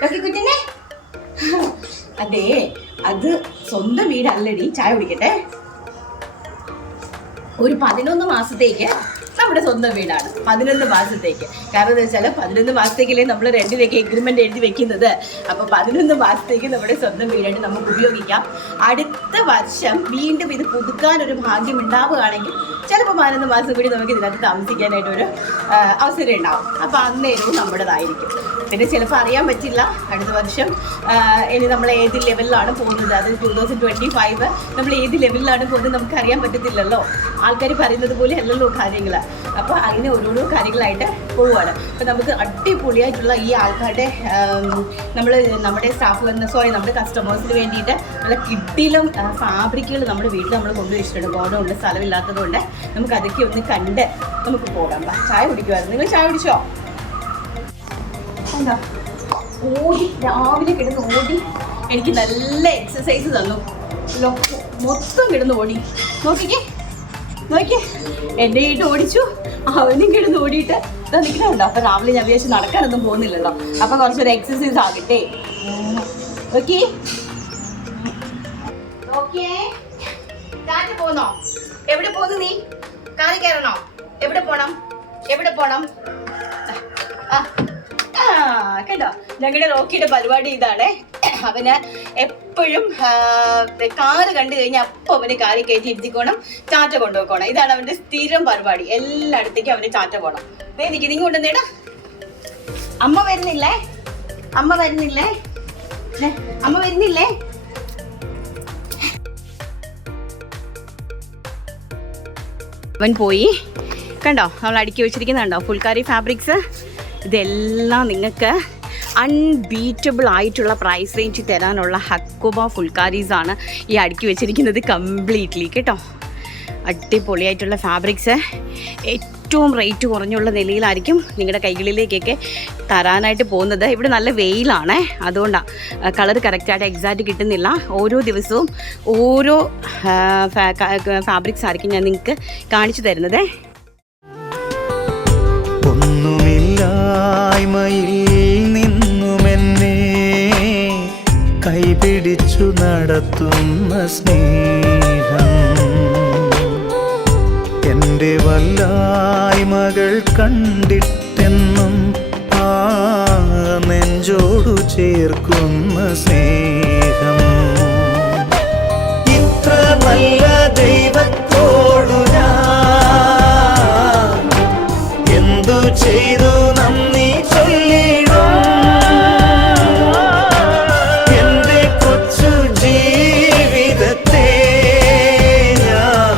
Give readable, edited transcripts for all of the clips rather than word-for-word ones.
കുഞ്ഞിനെ അതെ, അത് സ്വന്തം വീടല്ലടി. ചായ കുടിക്കട്ടെ. ഒരു 11 മാസത്തേക്ക് നമ്മുടെ സ്വന്തം വീടാണ്. 11 മാസത്തേക്ക്. കാരണം എന്താ വെച്ചാൽ 11 മാസത്തേക്കല്ലേ നമ്മൾ രണ്ടിലേക്ക് എഗ്രിമെന്റ് എഴുതി വെക്കുന്നത്. അപ്പൊ 11 മാസത്തേക്ക് നമ്മുടെ സ്വന്തം വീടായിട്ട് നമുക്ക് ഉപയോഗിക്കാം. അടുത്ത വർഷം വീണ്ടും ഇത് പുതുക്കാനൊരു ഭാഗ്യം ഉണ്ടാവുകയാണെങ്കിൽ ചിലപ്പോൾ 11 മാസം കൂടി നമുക്ക് ഇതിനകത്ത് താമസിക്കാനായിട്ടൊരു അവസരം ഉണ്ടാവും. അപ്പോൾ അന്നേരവും നമ്മുടേതായിരിക്കും. പിന്നെ ചിലപ്പോൾ അറിയാൻ പറ്റില്ല അടുത്ത വർഷം ഇനി നമ്മൾ ഏത് ലെവലിലാണ് പോകുന്നത്. അത് 2025 നമ്മൾ ഏത് ലെവലിലാണ് പോകുന്നത് നമുക്ക് അറിയാൻ പറ്റത്തില്ലല്ലോ. ആൾക്കാർ പറയുന്നത് പോലെ അല്ലല്ലോ കാര്യങ്ങൾ. അപ്പോൾ അങ്ങനെ ഓരോരോ കാര്യങ്ങളായിട്ട് പോവുകയാണ്. അപ്പോൾ നമുക്ക് അടിപൊളിയായിട്ടുള്ള ഈ ആൾക്കാരുടെ നമ്മുടെ നമ്മുടെ കസ്റ്റമേഴ്സിന് വേണ്ടിയിട്ട് നല്ല കിഡിലും ഫാബ്രിക്കുകൾ നമ്മുടെ വീട്ടിൽ നമ്മൾ കൊണ്ടുവച്ചിട്ടുണ്ട്. ബോർഡുണ്ട്, സ്ഥലമില്ലാത്തത് കൊണ്ട് നമുക്ക് അതൊക്കെ ഒന്ന് കണ്ട് നമുക്ക് പോകാം. ചായ കുടിക്കുമായിരുന്നു. നിങ്ങൾ ചായ കുടിച്ചോ? എന്താ ഓടി, രാവിലെ കിടന്ന് ഓടി എനിക്ക് നല്ല എക്സസൈസ് തന്നു. മൊത്തം കിടന്ന് ഓടി. നോക്കിക്കേ എൻ്റെ ആയിട്ട് ഓടിച്ചു, അവനും കിടന്ന് ഓടിയിട്ട് ഇതാ നിൽക്കുന്നുണ്ടോ. അപ്പം രാവിലെ ഞാൻ വിചാരിച്ച് നടക്കാനൊന്നും പോകുന്നില്ലല്ലോ. അപ്പം കുറച്ചൊരു എക്സസൈസ് ആകട്ടെ. ഓക്കെ പോന്നോ? എവിടെ പോന്നു നീ? കാറി കയറണോ? എവിടെ പോണം? കേട്ടോ, ഞങ്ങളുടെ റോക്കിയുടെ പരിപാടി ഇതാണ്. അവന് എപ്പോഴും കാറ് കണ്ടു കഴിഞ്ഞാൽ അപ്പം അവന് കാറി കയറ്റി ഇരുത്തിക്കോണം, ചാറ്റ കൊണ്ടുപോക്കണം. ഇതാണ് അവന്റെ സ്ഥിരം പരിപാടി. എല്ലായിടത്തേക്കും അവന് ചാറ്റ പോകണം. നീ കൊണ്ടുവന്നേടാ. അമ്മ വരുന്നില്ലേ? അവൻ പോയി. കണ്ടോ, നമ്മൾ അടുക്കി വെച്ചിരിക്കുന്നുണ്ടോ ഫുൾക്കാരി ഫാബ്രിക്സ്. ഇതെല്ലാം നിങ്ങൾക്ക് അൺബീറ്റബിൾ ആയിട്ടുള്ള പ്രൈസ് റേഞ്ച് തരാനുള്ള ഹക്കോബ ഫുൾക്കാരീസാണ് ഈ അടുക്കി വെച്ചിരിക്കുന്നത് കംപ്ലീറ്റ്ലി. കേട്ടോ, അടിപൊളിയായിട്ടുള്ള ഫാബ്രിക്സ് ഏറ്റവും റേറ്റ് കുറഞ്ഞുള്ള നിലയിലായിരിക്കും നിങ്ങളുടെ കൈകളിലേക്കൊക്കെ തരാനായിട്ട് പോകുന്നത്. ഇവിടെ നല്ല വെയിലാണ്, അതുകൊണ്ടാണ് കളർ കറക്റ്റായിട്ട് എക്സാക്റ്റ് കിട്ടുന്നില്ല. ഓരോ ദിവസവും ഓരോ ഫാബ്രിക്സ് ആയിരിക്കും ഞാൻ നിങ്ങൾക്ക് കാണിച്ചു തരുന്നത്. ഒന്നുമില്ലായ്മയിൽ നിന്നുമെന്നെ കൈപിടിച്ചു നടത്തുന്ന സ്നേഹം, എൻ്റെ വല്ലായ്മകൾ കണ്ടിട്ടെന്നും ആ നെഞ്ചോടു ചേർക്കുന്ന സ്നേഹം, ഇത്ര നല്ല ദൈവത്തോടു ഞാൻ എന്തു ചെയ്തു നന്ദി ചൊല്ലിടും. എന്റെ കൊച്ചു ജീവിതത്തെ ഞാൻ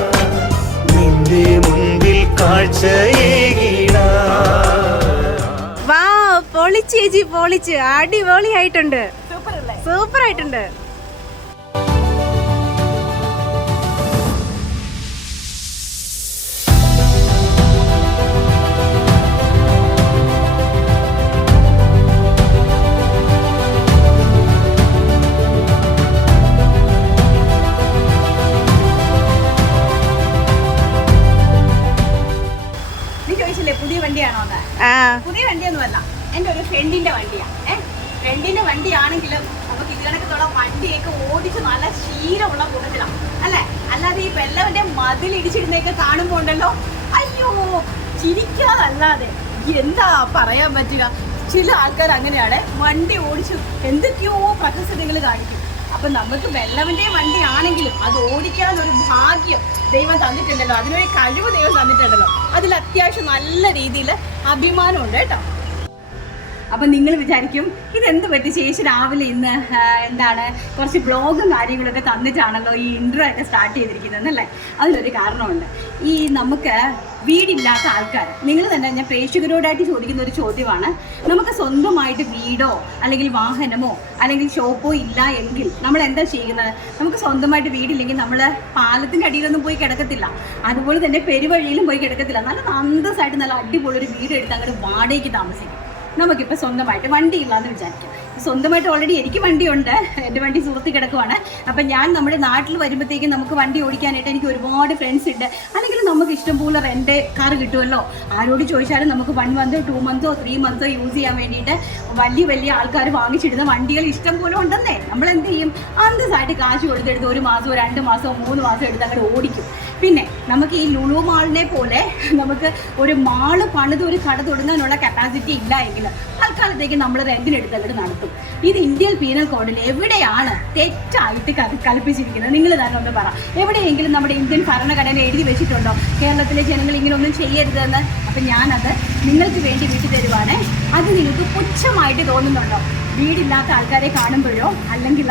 നിന്റെ മുൻപിൽ കാഴ്ചയേകിടാം. വാ, പൊളിച്ച് അടിപൊളിയായിട്ടുണ്ട്. സൂപ്പർ ആയിട്ടുണ്ട്. പുതിയ വണ്ടിയൊന്നുമല്ല, എൻ്റെ ഒരു ഫ്രണ്ടിന്റെ വണ്ടിയാണ്. ഫ്രണ്ടിന്റെ വണ്ടിയാണെങ്കിലും നമുക്ക് ഇതിനകത്തുള്ള വണ്ടിയൊക്കെ ഓടിച്ച് നല്ല ശീലമുള്ള കൂട്ടത്തിലാണ് അല്ലേ. അല്ലാതെ ഈ വെള്ളവന്റെ മതിലിടിച്ചിരുന്നൊക്കെ കാണുമ്പോ ഉണ്ടല്ലോ, അയ്യോ ചിരിക്കാതല്ലാതെ എന്താ പറയാൻ പറ്റുക. ചില ആൾക്കാർ അങ്ങനെയാണ്, വണ്ടി ഓടിച്ചു എന്തൊക്കെയോ പ്രഹസനങ്ങൾ കാണിക്കും. അപ്പൊ നമുക്ക് വെള്ളവന്റെ വണ്ടിയാണെങ്കിലും അത് ഓടിക്കാനൊരു ഭാഗ്യം ദൈവം തന്നിട്ടുണ്ടല്ലോ, അതിനൊരു കഴിവ് ദൈവം തന്നിട്ടുണ്ടല്ലോ. അതിൽ അത്യാവശ്യം നല്ല രീതിയിൽ അഭിമാനമുണ്ട് കേട്ടോ. അപ്പം നിങ്ങൾ വിചാരിക്കും ഇതെന്ത് പറ്റി ചേച്ചി രാവിലെ ഇന്ന് എന്താണ് കുറച്ച് ബ്ലോഗും കാര്യങ്ങളൊക്കെ തന്നിട്ടാണല്ലോ ഈ ഇൻട്രോ ഒക്കെ സ്റ്റാർട്ട് ചെയ്തിരിക്കുന്നതെന്നല്ലേ. അതിലൊരു കാരണമുണ്ട്. ഈ നമുക്ക് വീടില്ലാത്ത ആൾക്കാർ, നിങ്ങൾ തന്നെ ഞാൻ പ്രേക്ഷകരോടായിട്ട് ചോദിക്കുന്ന ഒരു ചോദ്യമാണ്, നമുക്ക് സ്വന്തമായിട്ട് വീടോ അല്ലെങ്കിൽ വാഹനമോ അല്ലെങ്കിൽ ഷോപ്പോ ഇല്ല എങ്കിൽ നമ്മൾ എന്താ ചെയ്യുന്നത്? നമുക്ക് സ്വന്തമായിട്ട് വീടില്ലെങ്കിൽ നമ്മൾ പാലത്തിൻ്റെ അടിയിലൊന്നും പോയി കിടക്കത്തില്ല, അതുപോലെ തന്നെ പെരുവഴിയിലും പോയി കിടക്കത്തില്ല. നല്ല അന്തസ്സായിട്ട് നല്ല അടിപൊളി ഒരു വീട് എടുത്ത് അങ്ങോട്ട് വാടകയ്ക്ക് താമസിക്കും. നമുക്കിപ്പോൾ സ്വന്തമായിട്ട് വണ്ടി ഇല്ലാന്ന് വിചാരിക്കാം. സ്വന്തമായിട്ട് ഓൾറെഡി എനിക്ക് വണ്ടിയുണ്ട്, എൻ്റെ വണ്ടി സുഹൃത്തി കിടക്കുവാണ്. അപ്പം ഞാൻ നമ്മുടെ നാട്ടിൽ വരുമ്പോഴത്തേക്കും നമുക്ക് വണ്ടി ഓടിക്കാനായിട്ട് എനിക്ക് ഒരുപാട് ഫ്രണ്ട്സ് ഉണ്ട്. അല്ലെങ്കിൽ നമുക്ക് ഇഷ്ടംപോലെ റെൻ്റ് കാർ കിട്ടുമല്ലോ. ആരോട് ചോദിച്ചാലും നമുക്ക് 1 മന്തോ 2 മന്തോ 3 മന്തോ യൂസ് ചെയ്യാൻ വേണ്ടിയിട്ട് വലിയ വലിയ ആൾക്കാർ വാങ്ങിച്ചിടുന്ന വണ്ടികൾ ഇഷ്ടം പോലെ ഉണ്ടെന്നേ. നമ്മൾ എന്ത് ചെയ്യും, അന്തസ്സായിട്ട് കാശ് കൊടുത്തെടുത്ത് 1 മാസമോ 2 മാസമോ 3 മാസം എടുത്ത് അങ്ങോട്ട് ഓടിക്കും. പിന്നെ നമുക്ക് ഈ ലുലു മാളിനെ പോലെ നമുക്ക് ഒരു മാള് പണിത് ഒരു കട തുടങ്ങാനുള്ള കപ്പാസിറ്റി ഇല്ല എങ്കിൽ തൽക്കാലത്തേക്ക് നമ്മൾ റെന്റിനെടുത്ത് അങ്ങോട്ട് നടത്തും. ഇത് ഇന്ത്യൻ പീനൽ കോഡിൽ എവിടെയാണ് തെറ്റായിട്ട് കൽപ്പിച്ചിരിക്കുന്നത്? നിങ്ങൾ തന്നെ ഒന്ന് പറ. എവിടെയെങ്കിലും നമ്മുടെ ഇന്ത്യൻ ഭരണഘടന എഴുതി വെച്ചിട്ടുണ്ടോ കേരളത്തിലെ ജനങ്ങൾ ഇങ്ങനെ ഒന്നും ചെയ്യരുതെന്ന്? അപ്പം ഞാനത് നിങ്ങൾക്ക് വേണ്ടി വിട്ടു തരുവാണ്. അത് നിങ്ങൾക്ക് പുച്ഛമായിട്ട് തോന്നുന്നുണ്ടോ? വീടില്ലാത്ത ആൾക്കാരെ കാണുമ്പോഴോ, അല്ലെങ്കിൽ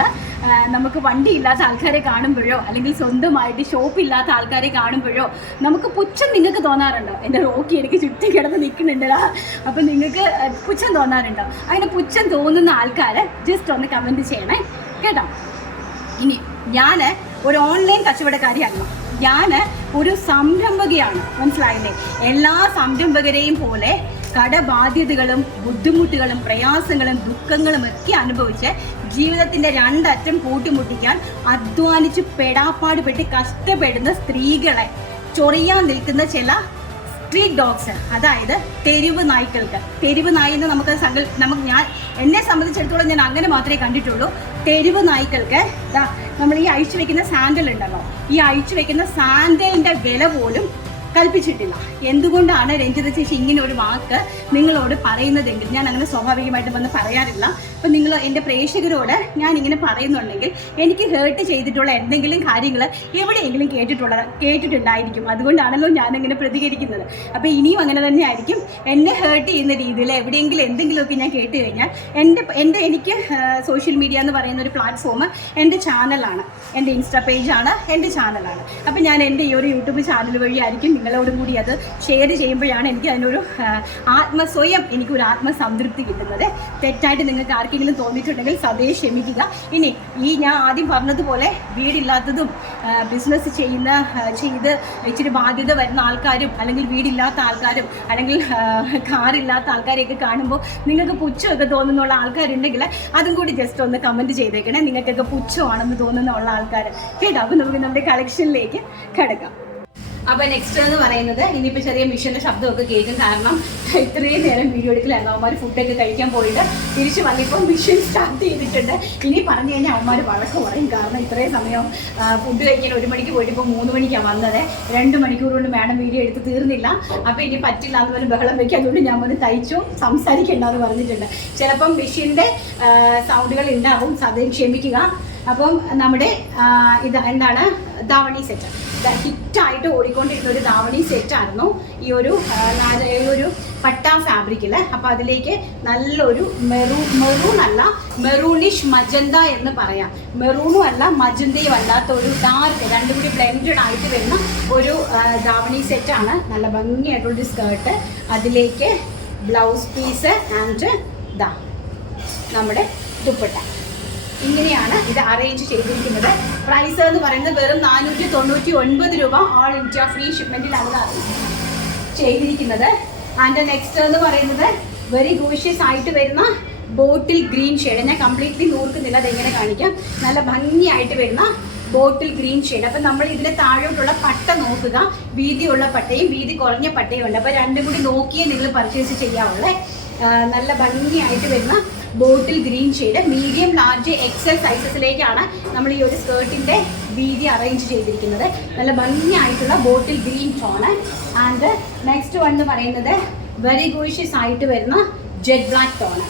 നമുക്ക് വണ്ടി ഇല്ലാത്ത ആൾക്കാരെ കാണുമ്പോഴോ, അല്ലെങ്കിൽ സ്വന്തമായിട്ട് ഷോപ്പില്ലാത്ത ആൾക്കാരെ കാണുമ്പോഴോ നമുക്ക് പുച്ഛം നിങ്ങൾക്ക് തോന്നാറുണ്ടോ? എൻ്റെ റോക്കി എനിക്ക് ചുറ്റി കിടന്ന് നിൽക്കുന്നുണ്ടല്ലോ. അപ്പം നിങ്ങൾക്ക് പുച്ഛം തോന്നാറുണ്ടോ? അങ്ങനെ പുച്ഛം തോന്നുന്ന ആൾക്കാർ ജസ്റ്റ് ഒന്ന് കമൻറ്റ് ചെയ്യണേ കേട്ടോ. ഇനി ഞാൻ ഒരു ഓൺലൈൻ കച്ചവടക്കാരിയല്ല, ഞാൻ ഒരു സംരംഭകയാണ്. മനസ്സിലായില്ലേ? എല്ലാ സംരംഭകരെയും പോലെ കടബാധ്യതകളും ബുദ്ധിമുട്ടുകളും പ്രയാസങ്ങളും ദുഃഖങ്ങളും ഒക്കെ അനുഭവിച്ച് ജീവിതത്തിൻ്റെ 2 അറ്റം കൂട്ടിമുട്ടിക്കാൻ അധ്വാനിച്ച് പെടാപ്പാട് പെട്ട് കഷ്ടപ്പെടുന്ന സ്ത്രീകളെ ചൊറിയാൻ നിൽക്കുന്ന ചില സ്ട്രീറ്റ് ഡോഗ്സ്, അതായത് തെരുവ് നായ്ക്കൾക്ക്. തെരുവ് നായി എന്ന് ഞാൻ എന്നെ സംബന്ധിച്ചിടത്തോളം ഞാൻ അങ്ങനെ മാത്രമേ കണ്ടിട്ടുള്ളൂ. തെരുവ് നായ്ക്കൾക്ക് നമ്മൾ ഈ അഴിച്ചു വെക്കുന്ന സാൻഡൽ ഉണ്ടല്ലോ, ഈ അഴിച്ചു വെക്കുന്ന സാൻഡലിൻ്റെ വില പോലും കൽപ്പിച്ചിട്ടില്ല. എന്തുകൊണ്ടാണ് രഞ്ജിത ചേച്ചി ഇങ്ങനെ ഒരു വാക്ക് നിങ്ങളോട് പറയുന്നതെങ്കിൽ ഞാൻ അങ്ങനെ സ്വാഭാവികമായിട്ട് വന്ന് പറയാറില്ല. അപ്പം നിങ്ങൾ എൻ്റെ പ്രേക്ഷകരോട് ഞാൻ ഇങ്ങനെ പറയുന്നുണ്ടെങ്കിൽ എനിക്ക് ഹേർട്ട് ചെയ്തിട്ടുള്ള എന്തെങ്കിലും കാര്യങ്ങൾ എവിടെയെങ്കിലും കേട്ടിട്ടുണ്ടായിരിക്കും. അതുകൊണ്ടാണല്ലോ ഞാനങ്ങനെ പ്രതികരിക്കുന്നത്. അപ്പോൾ ഇനിയും അങ്ങനെ തന്നെ ആയിരിക്കും. എന്നെ ഹേർട്ട് ചെയ്യുന്ന രീതിയിൽ എവിടെയെങ്കിലും എന്തെങ്കിലുമൊക്കെ ഞാൻ കേട്ട് കഴിഞ്ഞാൽ എനിക്ക് സോഷ്യൽ മീഡിയ എന്ന് പറയുന്ന ഒരു പ്ലാറ്റ്ഫോം എൻ്റെ ചാനലാണ്, എൻ്റെ ഇൻസ്റ്റാ പേജാണ്, എൻ്റെ ചാനലാണ്. അപ്പോൾ ഞാൻ എൻ്റെ ഈ ഒരു യൂട്യൂബ് ചാനൽ വഴിയായിരിക്കും നിങ്ങളോടും കൂടി അത് ഷെയർ ചെയ്യുമ്പോഴാണ് എനിക്ക് അതിനൊരു സ്വയം എനിക്കൊരു ആത്മസംതൃപ്തി കിട്ടുന്നത്. തെറ്റായിട്ട് നിങ്ങൾക്ക് ആർക്കെങ്കിലും തോന്നിയിട്ടുണ്ടെങ്കിൽ സദേ ക്ഷമിക്കുക. ഇനി ഈ ഞാൻ ആദ്യം പറഞ്ഞതുപോലെ വീടില്ലാത്തതും ബിസിനസ് ചെയ്ത് ഇച്ചിരി ബാധ്യത വരുന്ന ആൾക്കാരും, അല്ലെങ്കിൽ വീടില്ലാത്ത ആൾക്കാരും, അല്ലെങ്കിൽ കാറില്ലാത്ത ആൾക്കാരെയൊക്കെ കാണുമ്പോൾ നിങ്ങൾക്ക് പുച്ഛമൊക്കെ തോന്നുന്നുള്ള ആൾക്കാരുണ്ടെങ്കിൽ അതും കൂടി ജസ്റ്റ് ഒന്ന് കമൻറ്റ് ചെയ്തേക്കണേ. നിങ്ങൾക്കൊക്കെ പുച്ഛമാണെന്ന് തോന്നുന്ന ആൾക്കാർ കേട്ടോ. അപ്പോൾ നമുക്ക് നമ്മുടെ കളക്ഷനിലേക്ക് കിടക്കാം. അപ്പോൾ നെക്സ്റ്റ് എന്ന് പറയുന്നത്, ഇനിയിപ്പോൾ ചെറിയ മിഷൻ്റെ ശബ്ദമൊക്കെ കേൾക്കും. കാരണം ഇത്രയും നേരം വീഡിയോ എടുക്കലായിരുന്നു. അവന്മാർ ഫുഡൊക്കെ കഴിക്കാൻ പോയിട്ട് തിരിച്ച് വന്നിപ്പോൾ മിഷൻ സ്റ്റാർട്ട് ചെയ്തിട്ടുണ്ട്. ഇനി പറഞ്ഞു കഴിഞ്ഞാൽ അവന്മാർ വഴക്ക് പറയും. കാരണം ഇത്രയും സമയം ഫുഡ് കഴിക്കാൻ 1 മണിക്ക് പോയിട്ട് ഇപ്പോൾ 3 മണിക്കാണ് വന്നത്. 2 മണിക്കൂർ കൊണ്ട് മാഡം വീഡിയോ എടുത്ത് തീർന്നില്ല. അപ്പോൾ ഇനി പറ്റില്ല എന്ന് പറഞ്ഞ് ബഹളം വയ്ക്കുക. അതുകൊണ്ട് ഞാൻ വന്ന് തയ്ച്ചു സംസാരിക്കേണ്ടെന്ന് പറഞ്ഞിട്ടുണ്ട്. ചിലപ്പം മിഷൻ്റെ സൗണ്ടുകൾ ഉണ്ടാവും, സദയം ക്ഷമിക്കുക. അപ്പം നമ്മുടെ ഇത് എന്താണ്, ധാവണി സെറ്റ് ഹിറ്റായിട്ട് ഓടിക്കൊണ്ടിരുന്ന ഒരു ധാവണി സെറ്റായിരുന്നു ഈ ഒരു പട്ട ഫാബ്രിക്കിൽ. അപ്പോൾ അതിലേക്ക് നല്ലൊരു മെറൂൺ അല്ല, മെറൂണിഷ് മജന്ത എന്ന് പറയാം. മെറൂണും അല്ല മജന്തയും അല്ലാത്ത ഒരു ഡാർക്ക്, രണ്ടും കൂടി ബ്ലെൻഡഡ് ആയിട്ട് വരുന്ന ഒരു ധാവണി സെറ്റാണ്. നല്ല ഭംഗിയായിട്ടുള്ളൊരു സ്കേർട്ട്, അതിലേക്ക് ബ്ലൗസ് പീസ് ആൻഡ് നമ്മുടെ ദുപ്പട്ട. ഇങ്ങനെയാണ് ഇത് അറേഞ്ച് ചെയ്തിരിക്കുന്നത്. പ്രൈസ് എന്ന് പറയുന്നത് വെറും 499 രൂപ. ഓൾ ഇന്ത്യ ഫ്രീ ഷിപ്മെൻറ്റിലാണ് ചെയ്തിരിക്കുന്നത്. ആൻഡ് നെക്സ്റ്റ് എന്ന് പറയുന്നത് വെരി ഗോഷ്യസ് ആയിട്ട് വരുന്ന ബോട്ടിൽ ഗ്രീൻ ഷെയ്ഡ്. ഞാൻ കംപ്ലീറ്റ്ലി നോക്കുന്നില്ല, അതെങ്ങനെ കാണിക്കാം. നല്ല ഭംഗിയായിട്ട് വരുന്ന ബോട്ടിൽ ഗ്രീൻ ഷെയ്ഡ്. അപ്പം നമ്മൾ ഇതിൻ്റെ താഴോട്ടുള്ള പട്ട നോക്കുക. വീതിയുള്ള പട്ടയും വീതി കുറഞ്ഞ പട്ടയും ഉണ്ട്. അപ്പോൾ രണ്ടും കൂടി നോക്കിയേ നിങ്ങൾ പർച്ചേസ് ചെയ്യാവുള്ളേ. നല്ല ഭംഗിയായിട്ട് വരുന്ന bottle green shade. Medium, large, XL സൈസസിലേക്കാണ് നമ്മൾ ഈ ഒരു സ്കേർട്ടിൻ്റെ വീതി അറേഞ്ച് ചെയ്തിരിക്കുന്നത്. നല്ല ഭംഗിയായിട്ടുള്ള bottle green tone. And next one എന്ന് പറയുന്നത് വെരി ഗോഷ്യസ് ആയിട്ട് വരുന്ന ജെറ്റ് ബ്ലാക്ക് ടോണ്.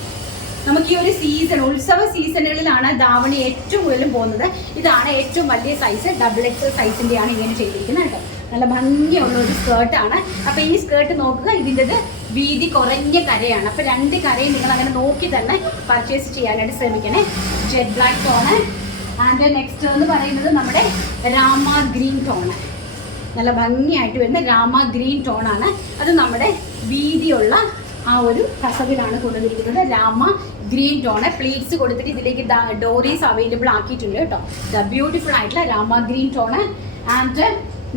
നമുക്ക് ഈ ഒരു സീസൺ, ഉത്സവ സീസണുകളിലാണ് ധാവണി ഏറ്റവും കൂടുതലും പോകുന്നത്. ഇതാണ് ഏറ്റവും വലിയ സൈസ്, XXL സൈസിൻ്റെയാണ് ഇങ്ങനെ ചെയ്തിരിക്കുന്നത് കേട്ടോ. നല്ല ഭംഗിയുള്ള ഒരു സ്കേർട്ടാണ്. അപ്പോൾ ഈ സ്കേർട്ട് നോക്കുക, ഇതിൻ്റെത് വീതി കുറഞ്ഞ കരയാണ്. അപ്പോൾ 2 കരയും നിങ്ങൾ അങ്ങനെ നോക്കി തന്നെ പർച്ചേസ് ചെയ്യാനായിട്ട് ശ്രമിക്കണേ. Jet black tone. And next എന്ന് പറയുന്നത് നമ്മുടെ രാമ ഗ്രീൻ ടോണ്. നല്ല ഭംഗിയായിട്ട് വരുന്ന രാമ ഗ്രീൻ ടോണാണ്. അത് നമ്മുടെ വീതിയുള്ള ആ ഒരു കസവിലാണ് കൊണ്ടുവന്നിരിക്കുന്നത്. Rama green tone. പ്ലീറ്റ്സ് കൊടുത്തിട്ട് ഇതിലേക്ക് ഡോറീസ് അവൈലബിൾ ആക്കിയിട്ടുണ്ട് കേട്ടോ. ബ്യൂട്ടിഫുൾ ആയിട്ടുള്ള Rama green tone. And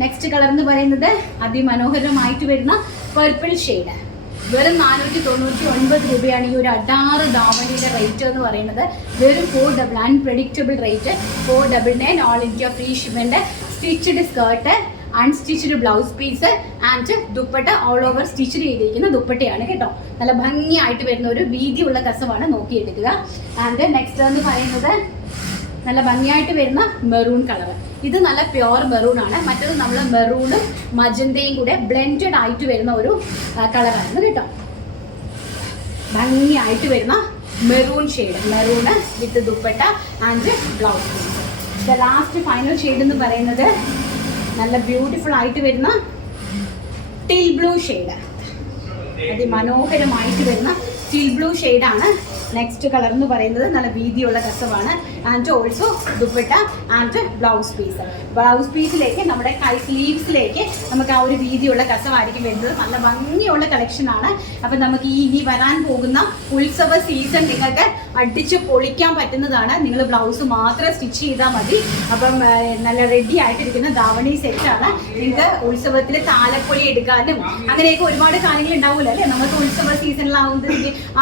next colour എന്ന് പറയുന്നത് അതിമനോഹരമായിട്ട് വരുന്ന പർപ്പിൾ ഷെയ്ഡ്. വെറും 499 രൂപയാണ് ഈ ഒരു അഡാറ് ദാവണിയുടെ റേറ്റ് എന്ന് പറയുന്നത്. വെറും 499 unpredictable rate, 499 all India free shipment, stitched skirt, unstitched blouse piece and dupatta all over stitch ചെയ്തിരിക്കുന്ന ദുപ്പട്ടയാണ് കേട്ടോ. നല്ല ഭംഗിയായിട്ട് വരുന്ന ഒരു വീതിയുള്ള കസവാണ്, നോക്കിയെടുക്കുക. ആൻഡ് നെക്സ്റ്റ് എന്ന് പറയുന്നത് നല്ല ഭംഗിയായിട്ട് വരുന്ന മെറൂൺ കളർ. ഇത് നല്ല പ്യുവർ മെറൂൺ ആണ്. മറ്റത് നമ്മൾ മെറൂണും മജന്തയും കൂടെ ബ്ലെൻഡഡ് ആയിട്ട് വരുന്ന ഒരു കളറായിരുന്നു കേട്ടോ. ഭംഗിയായിട്ട് വരുന്ന maroon shade, maroon with dupatta and blouse piece. The last final shade എന്ന് പറയുന്നത് നല്ല ബ്യൂട്ടിഫുൾ ആയിട്ട് വരുന്ന ടീൽ ബ്ലൂ ഷെയ്ഡ്, അതിമനോഹരമായിട്ട് വരുന്ന ടീൽ ബ്ലൂ ഷെയ്ഡാണ്. നെക്സ്റ്റ് കളർ എന്ന് പറയുന്നത് നല്ല വീതിയുള്ള കസവാണ് and also dupatta and blouse piece. Blouse പീസിലേക്ക് നമ്മുടെ കൈ സ്ലീവ്സിലേക്ക് നമുക്ക് ആ ഒരു വീതിയുള്ള കസവായിരിക്കും വരുന്നത്. നല്ല ഭംഗിയുള്ള കളക്ഷനാണ്. അപ്പം നമുക്ക് ഇനി വരാൻ പോകുന്ന ഉത്സവ സീസൺ നിങ്ങൾക്ക് അടിച്ച് പൊളിക്കാൻ പറ്റുന്നതാണ്. നിങ്ങൾ ബ്ലൗസ് മാത്രം സ്റ്റിച്ച് ചെയ്താൽ മതി. അപ്പം നല്ല റെഡി ആയിട്ടിരിക്കുന്ന ധാവണി സെറ്റാണ്. നിങ്ങൾക്ക് ഉത്സവത്തിൽ താലപ്പൊലി എടുക്കാനും അങ്ങനെയൊക്കെ ഒരുപാട് കാര്യങ്ങൾ ഉണ്ടാവില്ല അല്ലേ, നമുക്ക് ഉത്സവ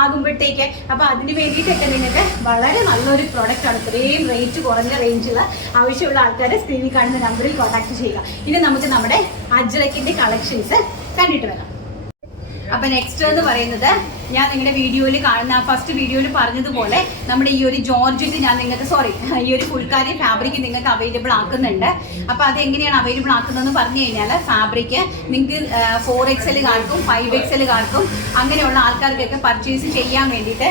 ആകുമ്പോഴത്തേക്ക്. അപ്പം അതിന് വേണ്ടിയിട്ടൊക്കെ നിങ്ങൾക്ക് വളരെ നല്ലൊരു പ്രോഡക്റ്റ് ആണ്. ഇത്രയും റേറ്റ് കുറഞ്ഞ റേഞ്ചിൽ ആവശ്യമുള്ള ആൾക്കാരെ സ്ക്രീനിൽ കാണുന്ന നമ്പറിൽ കോൺടാക്ട് ചെയ്യുക. ഇനി നമുക്ക് നമ്മുടെ അജ്രക്കിന്റെ കളക്ഷൻസ് കണ്ടിട്ട് വരാം. അപ്പം നെക്സ്റ്റ് എന്ന് പറയുന്നത് ഞാൻ നിങ്ങളുടെ വീഡിയോയിൽ കാണുന്ന ഫസ്റ്റ് വീഡിയോയിൽ പറഞ്ഞതുപോലെ നമ്മുടെ ഈ ഒരു ജോർജറ്റ് ഞാൻ നിങ്ങൾക്ക് ഈ ഒരു ഫുൾക്കാരി ഫാബ്രിക് നിങ്ങൾക്ക് അവൈലബിൾ ആക്കുന്നുണ്ട്. അപ്പോൾ അതെങ്ങനെയാണ് അവൈലബിൾ ആക്കുന്നതെന്ന് പറഞ്ഞു കഴിഞ്ഞാൽ ഫാബ്രിക് നിങ്ങൾക്ക് 4XL-കാർക്കും 5XL-കാർക്കും അങ്ങനെയുള്ള ആൾക്കാർക്കൊക്കെ പർച്ചേസ് ചെയ്യാൻ വേണ്ടിയിട്ട്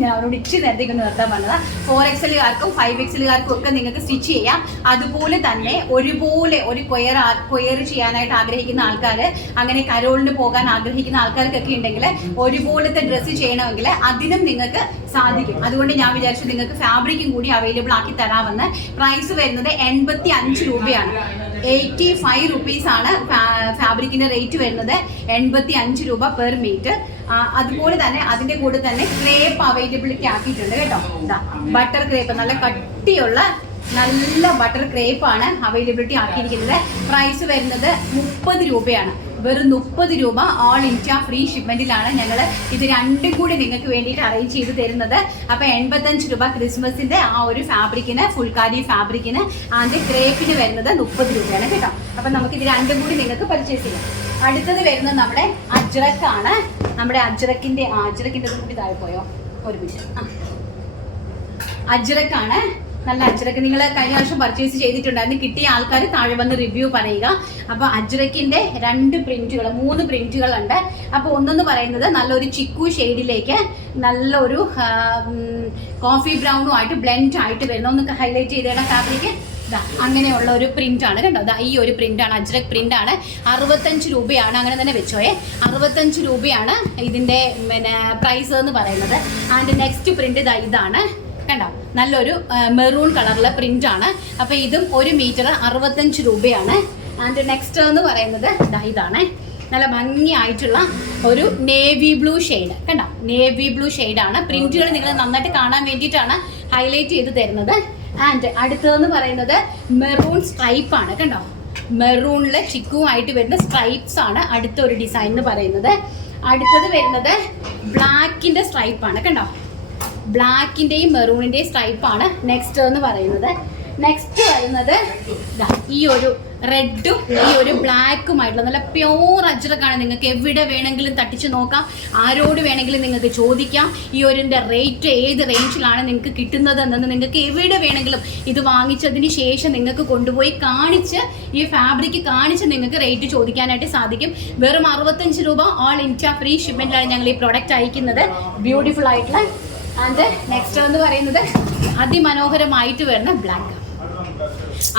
ഞാൻ അവരോട് ഇച്ചിരി നേരത്തേക്ക് നിർത്താൻ പറഞ്ഞത് 4XL-കാർക്കും 5XL-കാർക്കും ഒക്കെ നിങ്ങൾക്ക് സ്റ്റിച്ച് ചെയ്യാം. അതുപോലെ തന്നെ ഒരുപോലെ ഒരു കൊയർ ചെയ്യാനായിട്ട് ആഗ്രഹിക്കുന്ന ആൾക്കാർ, അങ്ങനെ കരോളിന് പോകാൻ ആഗ്രഹിക്കുന്ന ആൾക്കാർക്കൊക്കെ ഉണ്ടെങ്കിൽ ഒരുപോലത്തെ ഡ്രസ്സ് ചെയ്യണമെങ്കിൽ അതിനും നിങ്ങൾക്ക് സാധിക്കും. അതുകൊണ്ട് ഞാൻ വിചാരിച്ചു നിങ്ങൾക്ക് ഫാബ്രിക്കും കൂടി അവൈലബിൾ ആക്കി തരാമെന്ന്. പ്രൈസ് വരുന്നത് 85 രൂപയാണ്. 85 റുപ്പീസാണ് ഫാബ്രിക്കിന്റെ റേറ്റ് വരുന്നത്. 85 രൂപ പെർ മീറ്റർ. അതുപോലെ തന്നെ അതിന്റെ കൂടെ തന്നെ ക്രേപ്പ് അവൈലബിലിറ്റി ആക്കിയിട്ടുണ്ട് കേട്ടോ. ബട്ടർ ക്രേപ്പ്, നല്ല കട്ടിയുള്ള നല്ല ബട്ടർ ക്രേപ്പ് ആണ് അവൈലബിലിറ്റി ആക്കിയിരിക്കുന്നത്. പ്രൈസ് വരുന്നത് 30 രൂപയാണ്. വെറും 30 രൂപ ഓൾ ഇന്ത്യ ഫ്രീ ഷിപ്മെന്റിലാണ് ഞങ്ങൾ ഇത് രണ്ടും കൂടി നിങ്ങൾക്ക് വേണ്ടിയിട്ട് അറേഞ്ച് ചെയ്ത് തരുന്നത്. അപ്പോൾ 85 രൂപ ക്രിസ്മസിന്റെ ആ ഒരു ഫാബ്രിക്കിന്, ഫുൾക്കാരി ഫാബ്രിക്കിന് ആൻഡ് ക്രേപ്പിന് വരുന്നത് 30 രൂപയാണ് കേട്ടോ. അപ്പം നമുക്ക് ഇത് രണ്ടും കൂടി നിങ്ങൾക്ക് പർച്ചേസ് ചെയ്യാം. അടുത്തത് വരുന്നത് നമ്മുടെ അജ്രക്കാണ്. നമ്മുടെ അജ്രക്കിന്റെ കൂടി താഴെ പോയോ, ഒരു മിനിറ്റ്. അജ്രക്കാണ്, നല്ല അജ്രക്ക്. നിങ്ങൾ കഴിഞ്ഞ വർഷം പർച്ചേസ് ചെയ്തിട്ടുണ്ടായിരുന്നു, കിട്ടിയ ആൾക്കാർ താഴെ വന്ന് റിവ്യൂ പറയുക. അപ്പോൾ അജ്രക്കിന്റെ 3 പ്രിന്റുകൾ ഉണ്ട്. അപ്പോൾ ഒന്നെന്ന് പറയുന്നത് നല്ലൊരു ചിക്കു ഷെയ്ഡിലേക്ക് നല്ലൊരു കോഫി ബ്രൗണും ആയിട്ട് ബ്ലെൻഡ് ആയിട്ട് വരുന്ന, ഒന്ന് ഹൈലൈറ്റ് ചെയ്തേണ്ട ഫാബ്രിക് അങ്ങനെയുള്ള ഒരു പ്രിന്റ് ആണ് കേട്ടോ. ഈ ഒരു പ്രിന്റ് ആണ്, അജ്രക് പ്രിന്റ് ആണ്. 65 രൂപയാണ്. അങ്ങനെ തന്നെ വെച്ചോയെ, 65 രൂപയാണ് ഇതിന്റെ പ്രൈസ് എന്ന് പറയുന്നത്. ആൻഡ് നെക്സ്റ്റ് പ്രിന്റ് ഇതാണ് കണ്ടോ, നല്ലൊരു മെറൂൺ കളറിലെ പ്രിന്റ് ആണ്. അപ്പൊ ഇതും 1 മീറ്റർ 65 രൂപയാണ്. ആൻഡ് നെക്സ്റ്റ് എന്ന് പറയുന്നത് ഇതാണ്, നല്ല ഭംഗിയായിട്ടുള്ള ഒരു നേവി ബ്ലൂ ഷെയ്ഡ് കണ്ടോ. നേവി ബ്ലൂ ഷെയ്ഡാണ്. പ്രിന്റുകൾ നിങ്ങൾ നന്നായിട്ട് കാണാൻ വേണ്ടിയിട്ടാണ് ഹൈലൈറ്റ് ചെയ്ത് തരുന്നത്. ആൻഡ് അടുത്തതെന്ന് പറയുന്നത് മെറൂൺ സ്ട്രൈപ്പ് ആണ് കണ്ടോ. മെറൂണില് ചിക്കുമായിട്ട് വരുന്ന സ്ട്രൈപ്സ് ആണ് അടുത്ത ഒരു ഡിസൈൻ എന്ന് പറയുന്നത്. അടുത്തത് വരുന്നത് ബ്ലാക്കിന്റെ സ്ട്രൈപ്പ് ആണ് കണ്ടോ. ബ്ലാക്കിന്റെയും മെറൂണിന്റെയും സ്ട്രൈപ്പ് ആണ് നെക്സ്റ്റ് എന്ന് പറയുന്നത്. നെക്സ്റ്റ് വരുന്നത് ഈ ഒരു റെഡും ഈ ഒരു ബ്ലാക്കുമായിട്ടുള്ള നല്ല പ്യോർ അജ്രക്കാണ്. നിങ്ങൾക്ക് എവിടെ വേണമെങ്കിലും തട്ടിച്ച് നോക്കാം, ആരോട് വേണമെങ്കിലും നിങ്ങൾക്ക് ചോദിക്കാം. ഈ ഒരു റേറ്റ് ഏത് റേഞ്ചിലാണ് നിങ്ങൾക്ക് കിട്ടുന്നത് എന്നത് നിങ്ങൾക്ക് എവിടെ വേണമെങ്കിലും ഇത് വാങ്ങിച്ചതിന് ശേഷം നിങ്ങൾക്ക് കൊണ്ടുപോയി കാണിച്ച് ഈ ഫാബ്രിക് കാണിച്ച് നിങ്ങൾക്ക് റേറ്റ് ചോദിക്കാനായിട്ട് സാധിക്കും. വെറും 65 രൂപ ഓൾ ഇന്ത്യ ഫ്രീ ഷിപ്മെന്റിലാണ് ഞങ്ങൾ ഈ പ്രൊഡക്റ്റ് അയക്കുന്നത്. ബ്യൂട്ടിഫുൾ ആയിട്ടുള്ള. ആൻഡ് നെക്സ്റ്റ് എന്ന് പറയുന്നത് അതിമനോഹരമായിട്ട് വരുന്ന ബ്ലാക്ക്.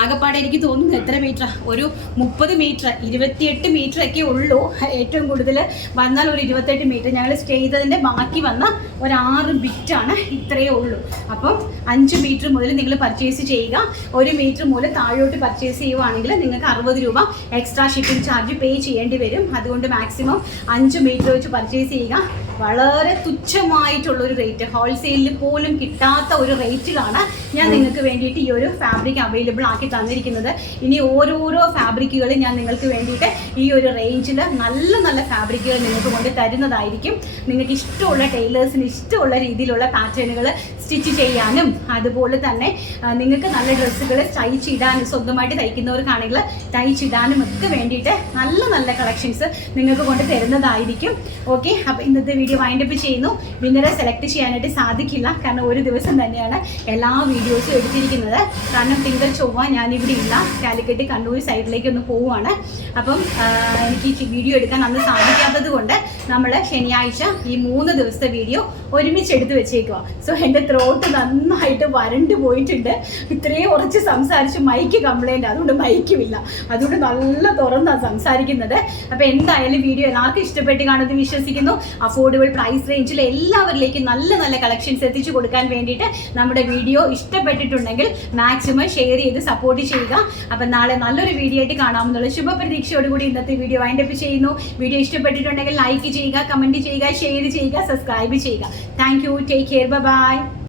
ആകെപ്പാടെ എനിക്ക് തോന്നുന്നു എത്ര മീറ്റർ, ഒരു 30 മീറ്റർ 28 മീറ്റർ ഒക്കെ ഉള്ളൂ. ഏറ്റവും കൂടുതൽ വന്നാൽ ഒരു 28 മീറ്റർ. ഞങ്ങൾ ചെയ്തതിൻ്റെ ബാക്കി വന്ന ഒരു 6 ബിറ്റാണ്, ഇത്രയേ ഉള്ളൂ. അപ്പം 5 മീറ്റർ മുതൽ നിങ്ങൾ പർച്ചേസ് ചെയ്യുക. 1 മീറ്റർ മുതൽ താഴോട്ട് പർച്ചേസ് ചെയ്യുവാണെങ്കിൽ നിങ്ങൾക്ക് 60 രൂപ എക്സ്ട്രാ ഷിപ്പിംഗ് ചാർജ് പേ ചെയ്യേണ്ടി വരും. അതുകൊണ്ട് മാക്സിമം 5 മീറ്റർ വെച്ച് പർച്ചേസ് ചെയ്യുക. വളരെ തുച്ഛമായിട്ടുള്ളൊരു റേറ്റ്, ഹോൾസെയിലിൽ പോലും കിട്ടാത്ത ഒരു റേറ്റിലാണ് ഞാൻ നിങ്ങൾക്ക് വേണ്ടിയിട്ട് ഈ ഒരു ഫാബ്രിക് അവൈലബിൾ ആക്കി തന്നിരിക്കുന്നത്. ഇനി ഓരോരോ ഫാബ്രിക്കുകൾ ഞാൻ നിങ്ങൾക്ക് വേണ്ടിയിട്ട് ഈ ഒരു റേഞ്ചിൽ നല്ല നല്ല ഫാബ്രിക്കുകൾ നിങ്ങൾക്ക് കൊണ്ട് തരുന്നതായിരിക്കും. നിങ്ങൾക്ക് ഇഷ്ടമുള്ള ടൈലേഴ്സിന് ഇഷ്ടമുള്ള രീതിയിലുള്ള പാറ്റേണുകൾ സ്റ്റിച്ച് ചെയ്യാനും അതുപോലെ തന്നെ നിങ്ങൾക്ക് നല്ല ഡ്രസ്സുകൾ തയ്ച്ചിടാനും സ്വന്തമായിട്ട് തയ്ക്കുന്നവർക്കാണെങ്കിൽ തയ്ച്ചിടാനും ഒക്കെ വേണ്ടിയിട്ട് നല്ല നല്ല കളക്ഷൻസ് നിങ്ങൾക്ക് കൊണ്ട് തരുന്നതായിരിക്കും. ഓക്കെ, അപ്പോൾ ഇന്നത്തെ വീഡിയോ വൈൻഡപ്പ് ചെയ്യുന്നു. വിന്നറെ സെലക്ട് ചെയ്യാനായിട്ട് സാധിക്കില്ല, കാരണം ഒരു ദിവസം തന്നെയാണ് എല്ലാ വീഡിയോസും എടുത്തിരിക്കുന്നത്. കാരണം തിങ്കൾ ചൊവ്വ ഞാനിവിടെ ഇല്ല, കാലിക്കറ്റ് കണ്ണൂർ സൈഡിലേക്ക് ഒന്ന് പോവുകയാണ്. അപ്പം എനിക്ക് വീഡിയോ എടുക്കാൻ അന്ന് സാധിക്കാത്തത് കൊണ്ട് നമ്മൾ ശനിയാഴ്ച ഈ 3 ദിവസത്തെ വീഡിയോ ഒരുമിച്ച് എടുത്ത് വെച്ചേക്കുക. സോ എൻ്റെ ത്രോട്ട് നന്നായിട്ട് വരണ്ട് പോയിട്ടുണ്ട്. ഇത്രയും ഉറച്ച് സംസാരിച്ച് മൈക്ക് കംപ്ലൈൻറ്റ്, അതുകൊണ്ട് മൈക്കുമില്ല, അതുകൊണ്ട് നല്ല തുറന്നാണ് സംസാരിക്കുന്നത്. അപ്പോൾ എന്തായാലും വീഡിയോ എല്ലാവർക്കും ഇഷ്ടപ്പെട്ട് കാണുമെന്ന് വിശ്വസിക്കുന്നു. അഫോർഡബിൾ പ്രൈസ് റേഞ്ചിൽ എല്ലാവരിലേക്കും നല്ല നല്ല കളക്ഷൻസ് എത്തിച്ചു കൊടുക്കാൻ വേണ്ടിയിട്ട് നമ്മുടെ വീഡിയോ ഇഷ്ടപ്പെട്ടിട്ടുണ്ടെങ്കിൽ മാക്സിമം ഷെയർ ചെയ്ത് സപ്പോർട്ട് ചെയ്യുക. അപ്പം നാളെ നല്ലൊരു വീഡിയോ ആയിട്ട് കാണാമെന്നുള്ള ശുഭപ്രതീക്ഷയോടുകൂടി ഇന്നത്തെ വീഡിയോ വൈൻഡപ്പ് ചെയ്യുന്നു. വീഡിയോ ഇഷ്ടപ്പെട്ടിട്ടുണ്ടെങ്കിൽ ലൈക്ക് ചെയ്യുക, കമൻറ്റ് ചെയ്യുക, ഷെയർ ചെയ്യുക, സബ്സ്ക്രൈബ് ചെയ്യുക. Thank you, take care, by.